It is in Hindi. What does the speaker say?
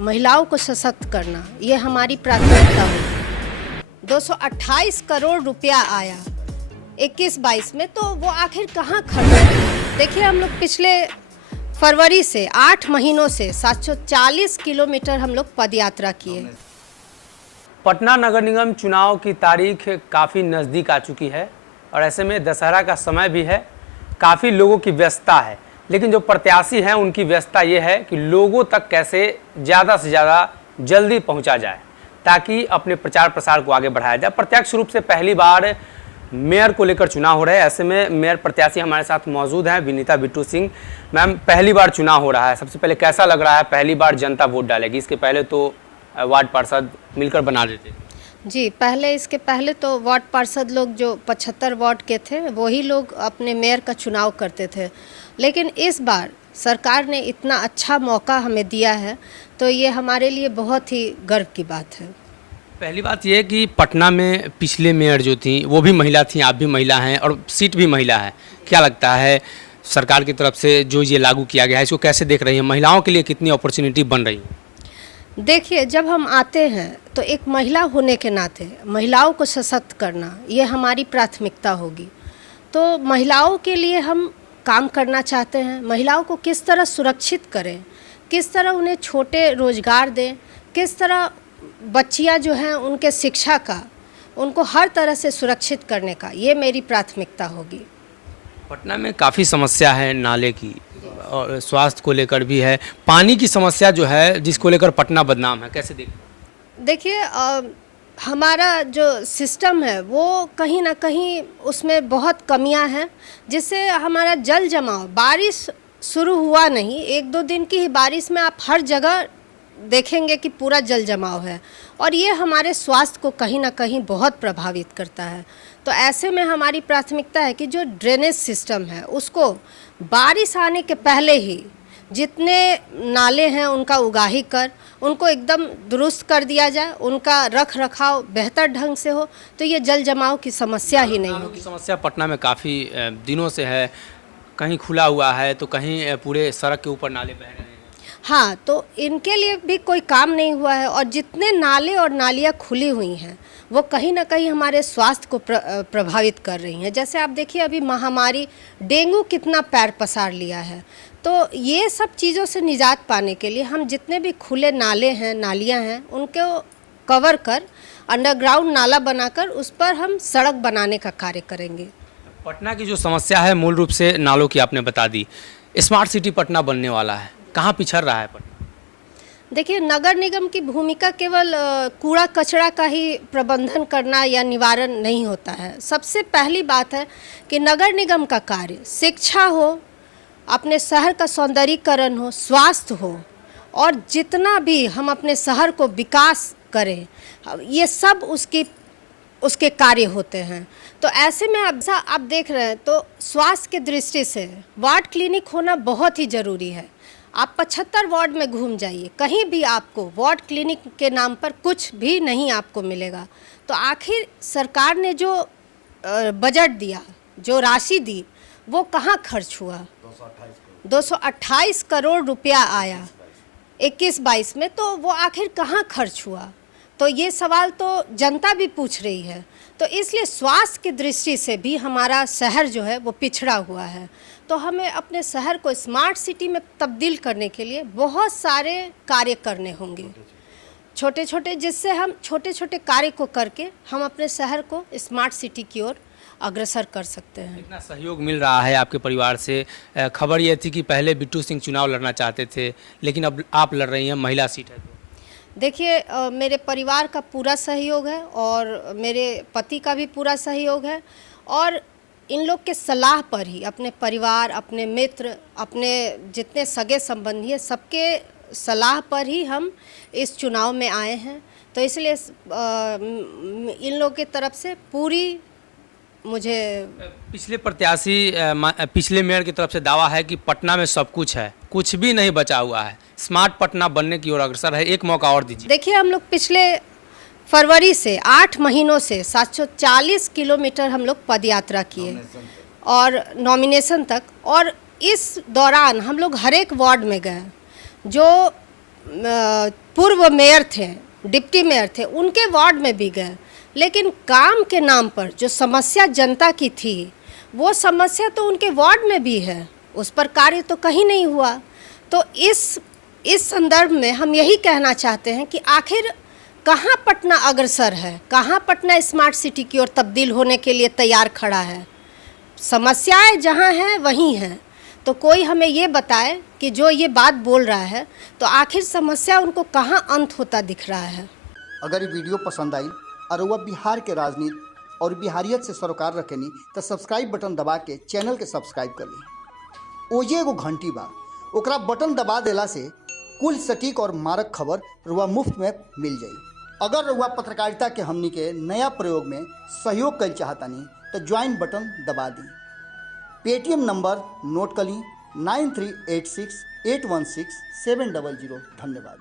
महिलाओं को सशक्त करना ये हमारी प्राथमिकता है। 228 करोड़ रुपया आया 21-22 में, तो वो आखिर कहाँ खर्च हुआ? देखिए, हम लोग पिछले फरवरी से 8 महीनों से 740 किलोमीटर हम लोग पदयात्रा किए। पटना नगर निगम चुनाव की तारीख काफ़ी नज़दीक आ चुकी है और ऐसे में दशहरा का समय भी है, काफ़ी लोगों की व्यस्तता है। लेकिन जो प्रत्याशी हैं उनकी व्यस्तता ये है कि लोगों तक कैसे ज़्यादा से ज़्यादा जल्दी पहुंचा जाए ताकि अपने प्रचार प्रसार को आगे बढ़ाया जाए। प्रत्यक्ष रूप से पहली बार मेयर को लेकर चुनाव हो रहा है। ऐसे में मेयर प्रत्याशी हमारे साथ मौजूद हैं, विनीता बिट्टू सिंह। मैम, पहली बार चुनाव हो रहा है, सबसे पहले कैसा लग रहा है? पहली बार जनता वोट डालेगी, इसके पहले तो वार्ड पार्षद मिलकर बना देते। जी, इसके पहले तो वार्ड पार्षद लोग जो 75 वार्ड के थे वही लोग अपने मेयर का चुनाव करते थे, लेकिन इस बार सरकार ने इतना अच्छा मौका हमें दिया है तो ये हमारे लिए बहुत ही गर्व की बात है। पहली बात यह कि पटना में पिछले मेयर जो थी वो भी महिला थी, आप भी महिला हैं और सीट भी महिला है। क्या लगता है सरकार की तरफ से जो ये लागू किया गया है इसको कैसे देख रही हैं? महिलाओं के लिए कितनी अपॉर्चुनिटी बन रही है? देखिए, जब हम आते हैं तो एक महिला होने के नाते महिलाओं को सशक्त करना ये हमारी प्राथमिकता होगी। तो महिलाओं के लिए हम काम करना चाहते हैं। महिलाओं को किस तरह सुरक्षित करें, किस तरह उन्हें छोटे रोजगार दें, किस तरह बच्चियां जो हैं उनके शिक्षा का, उनको हर तरह से सुरक्षित करने का, ये मेरी प्राथमिकता होगी। पटना में काफ़ी समस्या है नाले की और स्वास्थ्य को लेकर भी है, पानी की समस्या जो है जिसको लेकर पटना बदनाम है, कैसे देखिए, हमारा जो सिस्टम है वो कहीं ना कहीं उसमें बहुत कमियां हैं, जिससे हमारा जल जमाव, बारिश शुरू हुआ नहीं, 1-2 दिन की ही बारिश में आप हर जगह देखेंगे कि पूरा जल जमाव है और ये हमारे स्वास्थ्य को कहीं ना कहीं बहुत प्रभावित करता है। तो ऐसे में हमारी प्राथमिकता है कि जो ड्रेनेज सिस्टम है उसको बारिश आने के पहले ही जितने नाले हैं उनका उगाही कर उनको एकदम दुरुस्त कर दिया जाए, उनका रख रखाव बेहतर ढंग से हो, तो ये जल जमाव की समस्या ही नहीं होगी। समस्या पटना में काफ़ी दिनों से है, कहीं खुला हुआ है तो कहीं पूरे सड़क के ऊपर नाले बह रहे हैं। हाँ, तो इनके लिए भी कोई काम नहीं हुआ है और जितने नाले और नालियाँ खुली हुई हैं वो कहीं ना कहीं हमारे स्वास्थ्य को प्रभावित कर रही हैं। जैसे आप देखिए, अभी महामारी डेंगू कितना पैर पसार लिया है। तो ये सब चीज़ों से निजात पाने के लिए हम जितने भी खुले नाले हैं, नालियाँ हैं, उनको कवर कर अंडरग्राउंड नाला बनाकर उस पर हम सड़क बनाने का कार्य करेंगे। पटना की जो समस्या है मूल रूप से नालों की आपने बता दी। स्मार्ट सिटी पटना बनने वाला है, कहाँ पिछड़ रहा है पटना? देखिए, नगर निगम की भूमिका केवल कूड़ा कचरा का ही प्रबंधन करना या निवारण नहीं होता है। सबसे पहली बात है कि नगर निगम का कार्य शिक्षा हो, अपने शहर का सौंदर्यीकरण हो, स्वास्थ्य हो और जितना भी हम अपने शहर को विकास करें, ये सब उसके कार्य होते हैं। तो ऐसे में आप देख रहे हैं तो स्वास्थ्य की दृष्टि से वार्ड क्लिनिक होना बहुत ही ज़रूरी है। आप 75 वार्ड में घूम जाइए, कहीं भी आपको वार्ड क्लिनिक के नाम पर कुछ भी नहीं आपको मिलेगा। तो आखिर सरकार ने जो बजट दिया, जो राशि दी, वो कहाँ खर्च हुआ? 228 करोड़ रुपया आया 21-22 में, तो वो आखिर कहाँ खर्च हुआ? तो ये सवाल तो जनता भी पूछ रही है। तो इसलिए स्वास्थ्य की दृष्टि से भी हमारा शहर जो है वो पिछड़ा हुआ है। तो हमें अपने शहर को स्मार्ट सिटी में तब्दील करने के लिए बहुत सारे कार्य करने होंगे, छोटे छोटे, जिससे हम छोटे छोटे कार्य को करके हम अपने शहर को स्मार्ट सिटी की ओर अग्रसर कर सकते हैं। कितना सहयोग मिल रहा है आपके परिवार से? खबर ये थी कि पहले बिट्टू सिंह चुनाव लड़ना चाहते थे लेकिन अब आप लड़ रही हैं, महिला सीट है तो। देखिए, मेरे परिवार का पूरा सहयोग है और मेरे पति का भी पूरा सहयोग है और इन लोग के सलाह पर ही, अपने परिवार, अपने मित्र, अपने जितने सगे संबंधी हैं, सबके सलाह पर ही हम इस चुनाव में आए हैं। तो इसलिए इन लोगों की तरफ से पूरी मुझे पिछले प्रत्याशी पिछले मेयर की तरफ से दावा है कि पटना में सब कुछ है, कुछ भी नहीं बचा हुआ है, स्मार्ट पटना बनने की ओर अग्रसर है, एक मौका और दीजिए। देखिए, हम लोग पिछले फरवरी से 8 महीनों से 740 किलोमीटर हम लोग पदयात्रा किए और नॉमिनेशन तक, और इस दौरान हम लोग हर एक वार्ड में गए। जो पूर्व मेयर थे, डिप्टी मेयर थे, उनके वार्ड में भी गए, लेकिन काम के नाम पर जो समस्या जनता की थी वो समस्या तो उनके वार्ड में भी है, उस पर कार्य तो कहीं नहीं हुआ। तो इस संदर्भ में हम यही कहना चाहते हैं कि आखिर कहाँ पटना अग्रसर है, कहाँ पटना स्मार्ट सिटी की ओर तब्दील होने के लिए तैयार खड़ा है। समस्याएं जहाँ हैं वहीं हैं, तो कोई हमें ये बताए कि जो ये बात बोल रहा है तो आखिर समस्या उनको कहाँ अंत होता दिख रहा है। अगर ये वीडियो पसंद आई और वह बिहार के राजनीति और बिहारियत से सरोकार रखेनी तो सब्सक्राइब बटन दबा के चैनल के सब्सक्राइब कर ली। ओजे एगो घंटी बा, ओकरा बटन दबा देला से कुल सटीक और मारक खबर रुआ मुफ्त में मिल जाई। अगर रुआ पत्रकारिता के हमनी के नया प्रयोग में सहयोग कर चाहतानी तो ज्वाइन बटन दबा दी। पेटीएम नंबर नोट कर ली 9386816700। धन्यवाद।